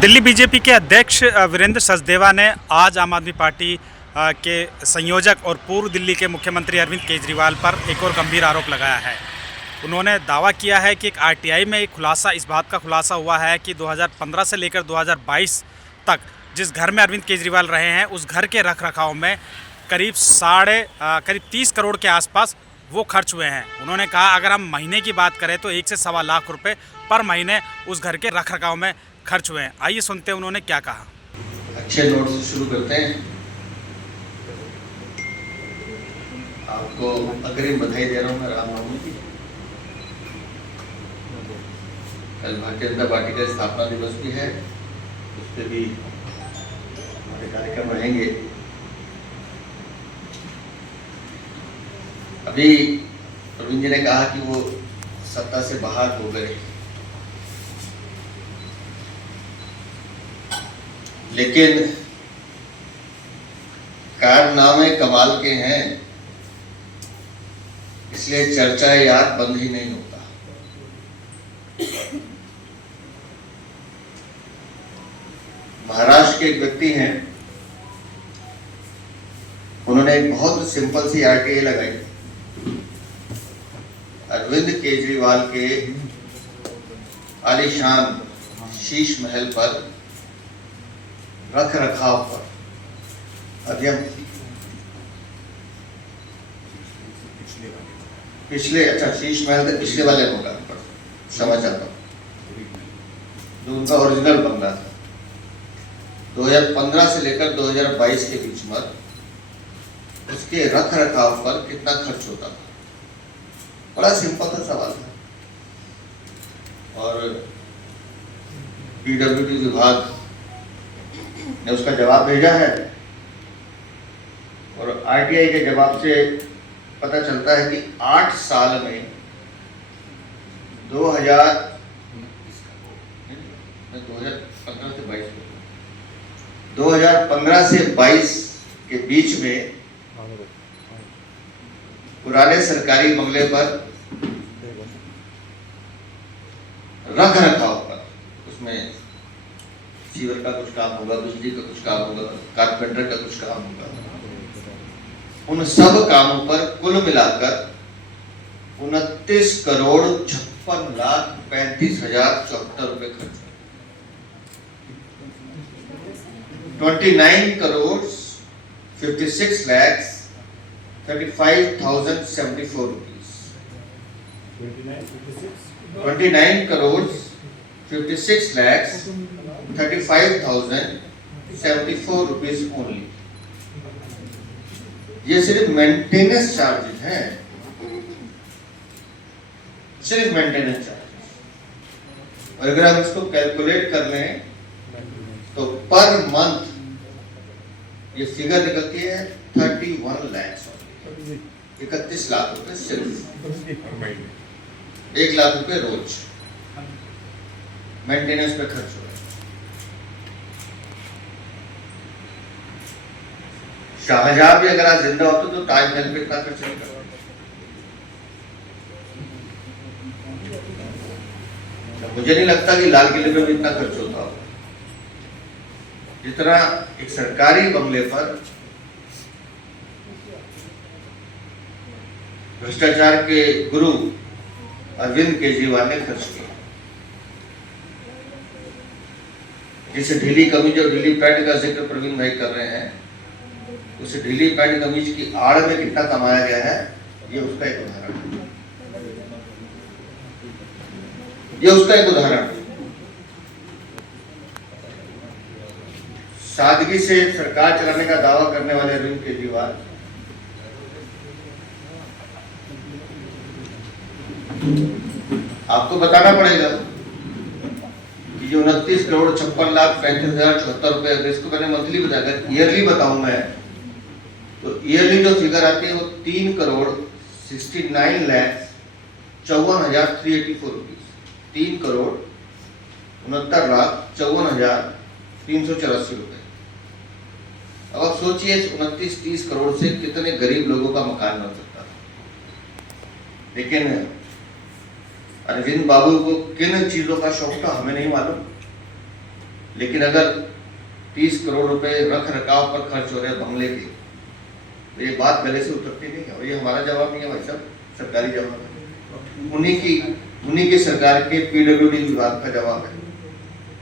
Delhi BJP के अध्यक्ष वीरेंद्र सचदेवा ने आज आम आदमी पार्टी के संयोजक और पूर्व दिल्ली के मुख्यमंत्री अरविंद केजरीवाल पर एक और गंभीर आरोप लगाया है। उन्होंने दावा किया है कि एक आरटीआई में एक खुलासा इस बात का खुलासा हुआ है कि 2015 से लेकर 2022 तक जिस घर में अरविंद केजरीवाल रहे हैं उस घर के रखरखाव में करीब 30 करोड़ के आसपास वो खर्च हुए हैं। उन्होंने कहा अगर हम महीने की बात करें तो 1 से सवा लाख रुपए पर महीने उस घर के रखरखाव में खर्च हुए हैं। आइए सुनते हैं उन्होंने क्या कहा। अच्छे नोट से शुरू करते हैं। आपको अग्रिम बधाई दे रहा हूँ मैं रामनवमी की। कल भारतीय जनता पार्टी का स्थापना दिवस भी है, उस पर भी हमारे कार्यक्रम रहेंगे। अभी अरविंद जी ने कहा कि वो सत्ता से बाहर हो गए, लेकिन कारनामे कमाल के हैं, इसलिए चर्चा याद बंद ही नहीं होता। महाराष्ट्र के एक व्यक्ति हैं, उन्होंने एक बहुत सिंपल सी आरटीआई लगाई। अरविंद केजरीवाल के आलीशान शीश महल पर रख रखाव पर। अभी हम पिछले शीश महल के पिछले वाले मकान पर क्षमा चाहता हूँ, जो उनका ओरिजिनल बंगला था। 2015 से लेकर 2022 के बीच में उसके रख रखाव पर कितना खर्च होता था। बड़ा सिंपल सा सवाल था, और पीडब्ल्यूडी विभाग ने उसका जवाब भेजा है, और आरटीआई के जवाब से पता चलता है कि 8 साल में 2015 से 22 के बीच में पुराने सरकारी बंगले पर रख रखाव पर, उसमें सीवर का कुछ काम होगा, बिजली का कुछ काम होगा, कारपेंटर का कुछ काम होगा, उन सब कामों पर कुल मिलाकर 29 करोड़ 56 लाख 35,074 रुपए खर्च हुए। 29 crore 56 lakh 35,074 rupees. 29 crore 56 lakhs 35,074 rupees only. ये सिर्फ मेंटेनेंस चार्जेस हैं, सिर्फ मेंटेनेंस चार्जेस। और अगर हम इसको कैलकुलेट कर लें तो पर मंथ ये फिगर निकलती है 31 lakhs, 31 लाख रुपए सिर्फ, 1 लाख रुपए रोज मेंटेनेंस पे खर्च हो रहा है। शाहजहां भी अगर आज जिंदा होते तो ताजमहल पे इतना खर्च नहीं करता। मुझे नहीं लगता कि लाल किले पे भी इतना खर्च होता हो जितना एक सरकारी बंगले पर भ्रष्टाचार के गुरु अरविंद केजरीवाल ने खर्च किया। जिसे ढीली कमीज और ढीली पैंट का जिक्र प्रवीण भाई कर रहे हैं, उसे ढीली पैंट कमीज की आड़ में कितना कमाया गया है, ये उसका एक उदाहरण है। ये उसका एक उदाहरण है। सादगी से सरकार चलाने का दावा करने वाले अरविंद केजरीवाल आपको बताना पड़ेगा कि जो 29 करोड़ 56 लाख 35,074 रुपए, अगर इसको मैंने मंथली बताया, ईयरली बताऊं मैं तो ईयरली जो फिगर आती है वो 3 करोड़ 69 लाख 54,384 रुपीस। 3 करोड़ 69 लाख 54,384 रुपए। अब आप सोचिए इस 29-30 करोड़ से कितने गरीब लोगों का मकान बन सकता था। लेकिन अरविंद बाबू को किन चीजों का शौक था हमें नहीं मालूम, लेकिन अगर 30 करोड़ रुपए रख रखाव पर खर्च हो रहे हैं बंगले के, तो ये बात गले से उतरती नहीं है। और ये हमारा जवाब नहीं है भाई साहब, सरकारी जवाब है, उन्हीं की सरकार के PWD विभाग का जवाब है।